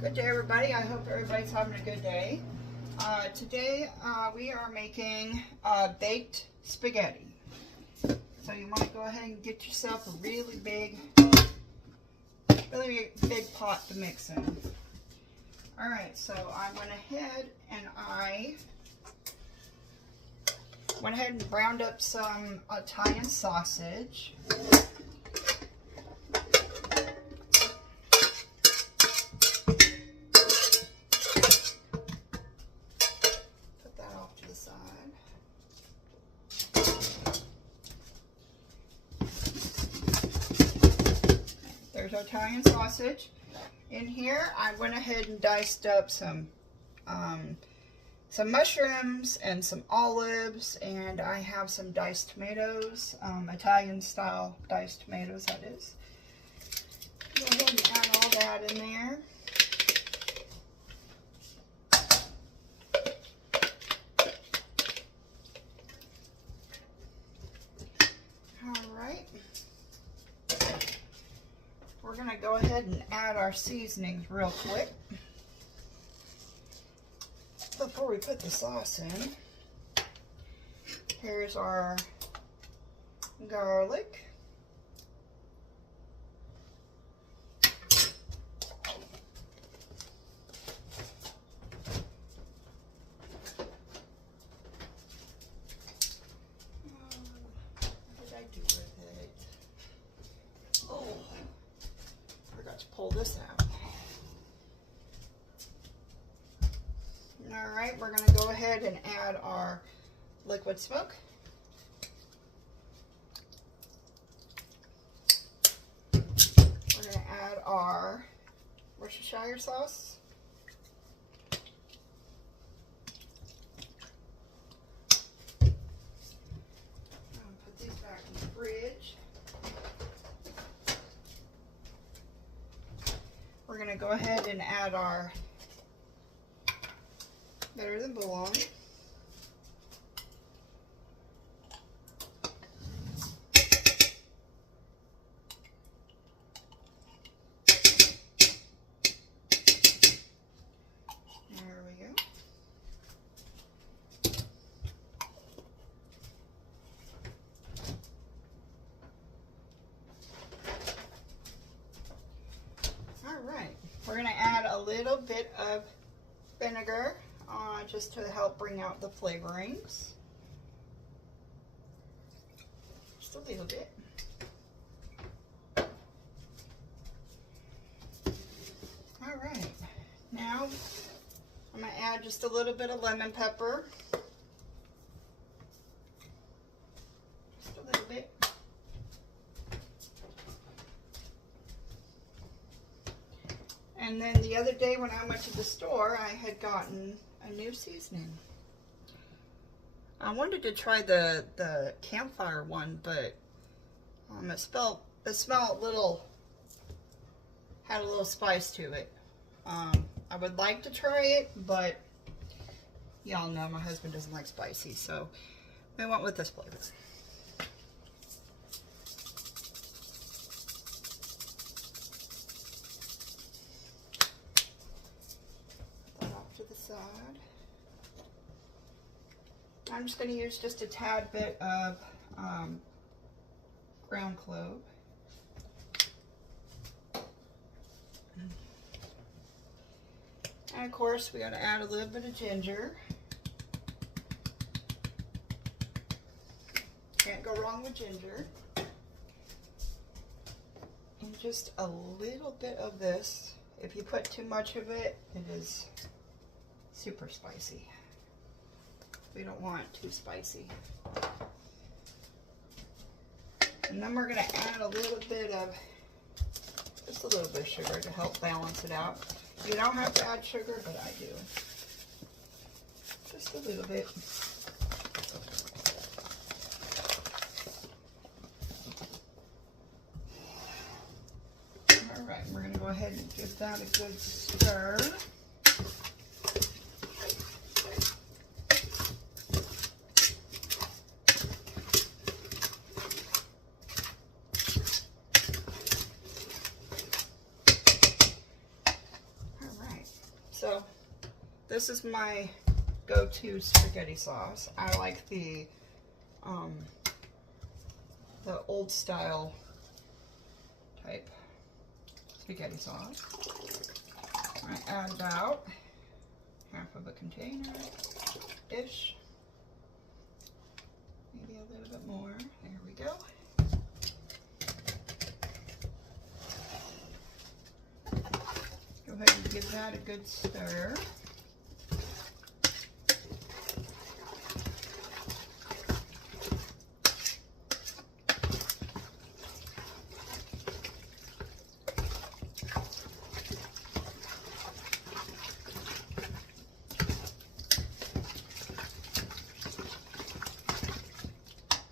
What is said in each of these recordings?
Good day, everybody. I hope everybody's having a good day. Today we are making baked spaghetti. So you want to go ahead and get yourself a really big pot to mix in. Alright, so I went ahead and browned up some Italian sausage. There's our Italian sausage. In here, I went ahead and diced up some mushrooms and some olives, and I have some diced tomatoes, Italian style diced tomatoes, that is. Go ahead and add all that in there. We're going to go ahead and add our seasonings real quick before we put the sauce in. Here's our garlic. What did I do with it? Oh. To pull this out. Alright, we're going to go ahead and add our liquid smoke. We're going to add our Worcestershire sauce. I'll put these back in the fridge. We're going to go ahead and add our Better Than Bouillon. There we go. Alright, we're going to add a little bit of vinegar just to help bring out the flavorings. Just a little bit. Alright, now I'm going to add just a little bit of lemon pepper. Just a little bit. And then the other day when I went to the store, I had gotten a new seasoning. I wanted to try the campfire one, but it smelled a little, had a little spice to it. I would like to try it, but y'all know my husband doesn't like spicy, so we went with this flavor. Side. I'm just going to use just a tad bit of ground clove. And of course we got to add a little bit of ginger. Can't go wrong with ginger. And just a little bit of this. If you put too much of it, it is super spicy. We don't want it too spicy. And then we're going to add a little bit of, just a little bit of sugar to help balance it out. You don't have to add sugar, but I do. Just a little bit. Alright, we're going to go ahead and give that a good stir. So this is my go-to spaghetti sauce. I like the old style type spaghetti sauce. I add about half of a container-ish. Maybe a little bit more. There we go. Go ahead and give that a good stir.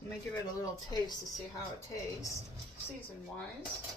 Let me give it a little taste to see how it tastes, season-wise.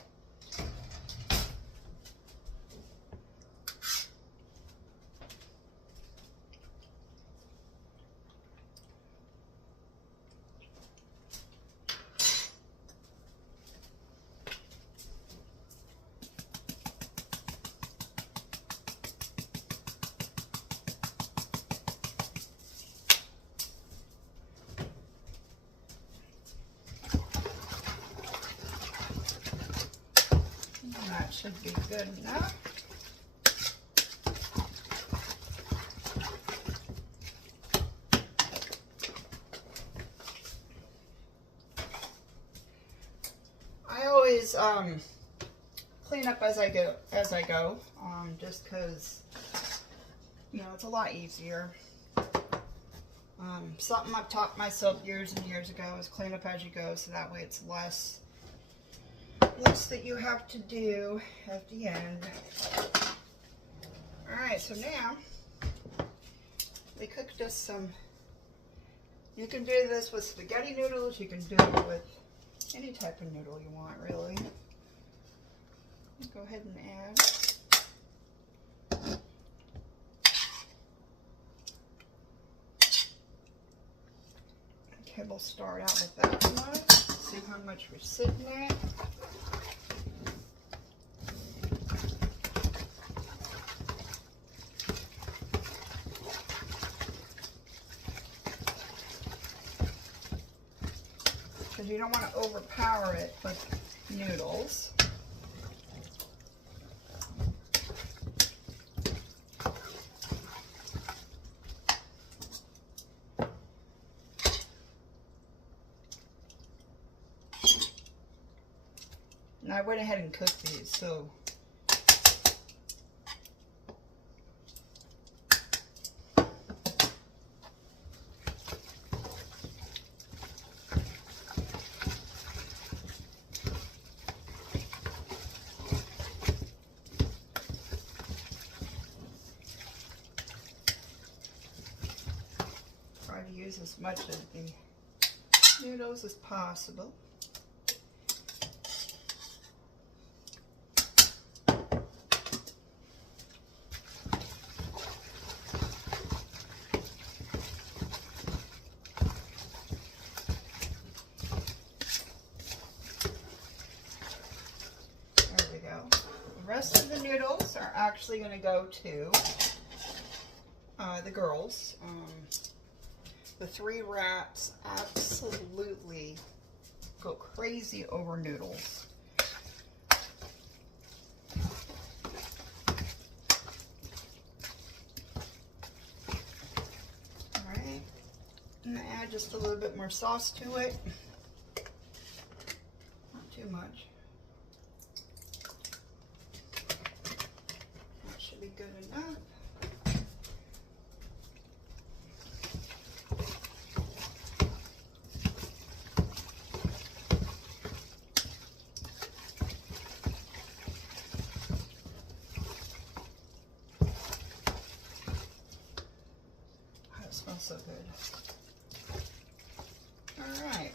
That should be good enough. I always clean up as I go, just because, you know, it's a lot easier. Something I've taught myself years and years ago is clean up as you go, so that way it's less that you have to do at the end. Alright, so now we cooked us some. You can do this with spaghetti noodles, you can do it with any type of noodle you want, really. Go ahead and add. Okay, we'll start out with that much. See how much we're sitting at. Because you don't want to overpower it with noodles. And I went ahead and cooked these, so try to use as much of the noodles as possible. The rest of the noodles are actually going to go to the girls. The three rats absolutely go crazy over noodles. Alright, I'm going to add just a little bit more sauce to it. Not too much. Be good enough. Oh, it smells so good. All right.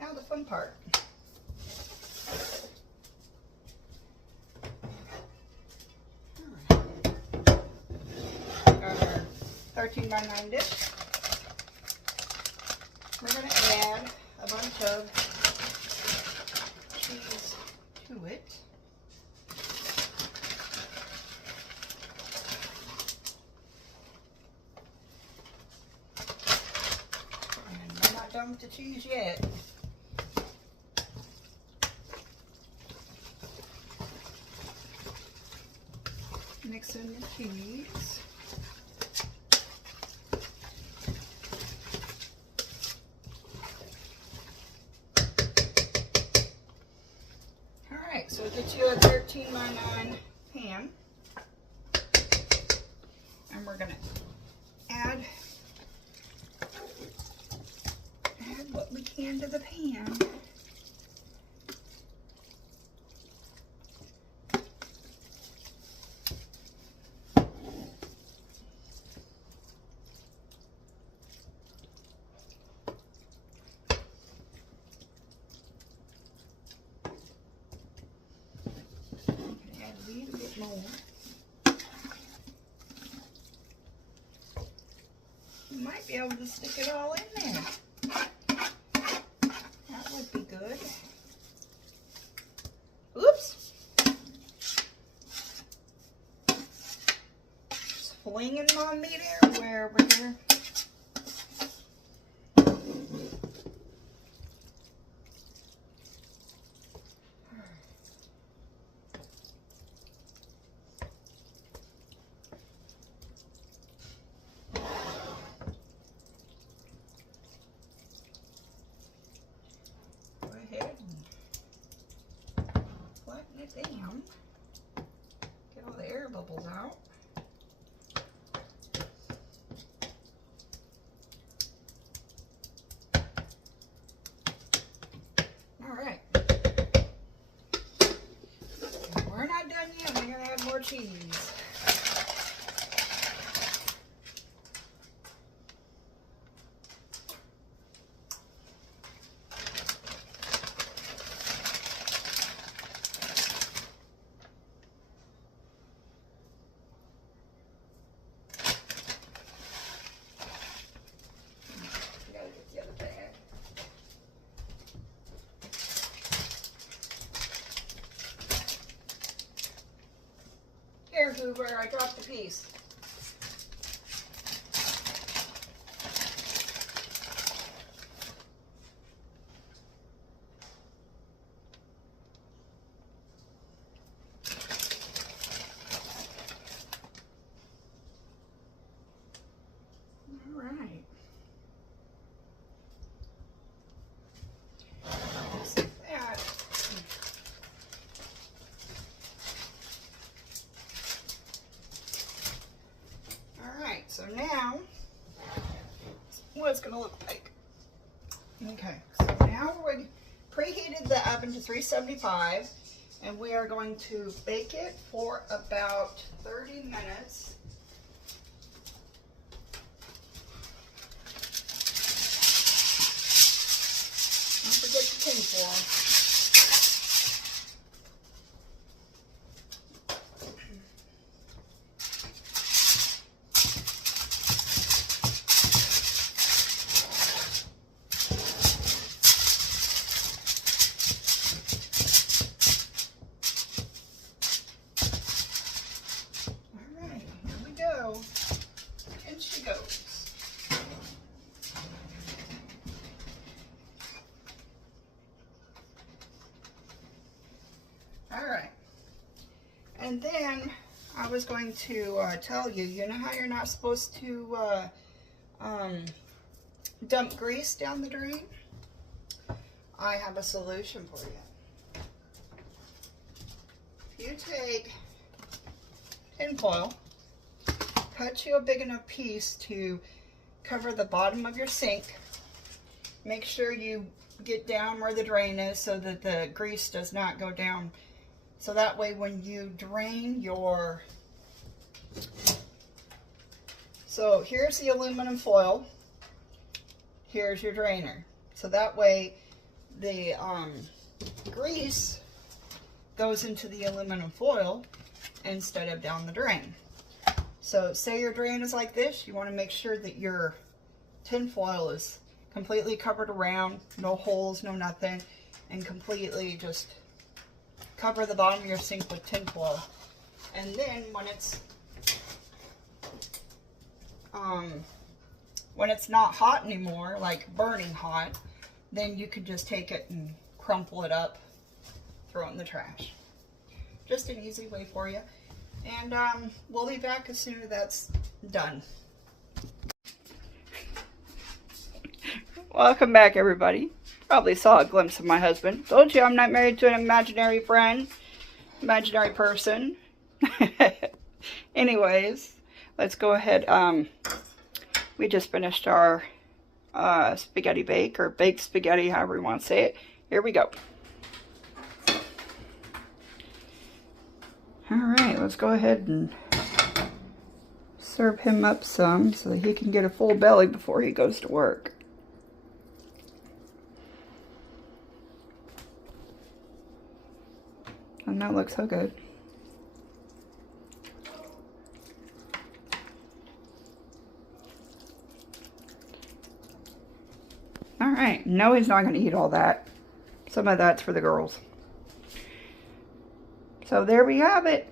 Now the fun part. Our 13 by 9 dish. We're going to add a bunch of it. And I'm not done with the cheese yet. Mix in the cheese. Alright, so it gets you a 13x9 pan. And we're going to add what we can to the pan. You might be able to stick it all in there. That would be good. Oops. Just flinging my meat everywhere over here. Down. Get all the air bubbles out. All right. We're not done yet. We're going to add more cheese. Here, Hoover, I dropped the piece. All right. So now, what it's going to look like. Okay, so now we preheated the oven to 375, and we are going to bake it for about 30 minutes. Don't forget the tin foil. And she goes. All right. And then I was going to tell you, you know how you're not supposed to dump grease down the drain? I have a solution for you. If you take tin foil, cut you a big enough piece to cover the bottom of your sink. Make sure you get down where the drain is so that the grease does not go down. So that way when you drain your... So here's the aluminum foil. Here's your drainer. So that way the grease goes into the aluminum foil instead of down the drain. So say your drain is like this, you want to make sure that your tin foil is completely covered around, no holes, no nothing, and completely just cover the bottom of your sink with tinfoil. And then when it's not hot anymore, like burning hot, then you can just take it and crumple it up, throw it in the trash. Just an easy way for you. And we'll be back as soon as that's done. Welcome back, everybody. Probably saw a glimpse of my husband. Told you I'm not married to an imaginary friend, imaginary person. Anyways, let's go ahead. We just finished our spaghetti bake, or baked spaghetti, however you want to say it. Here we go. Alright, let's go ahead and serve him up some so that he can get a full belly before he goes to work. And that looks so good. Alright, no, he's not going to eat all that. Some of that's for the girls. So there we have it.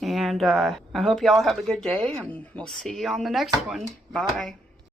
And I hope y'all have a good day, and we'll see you on the next one. Bye.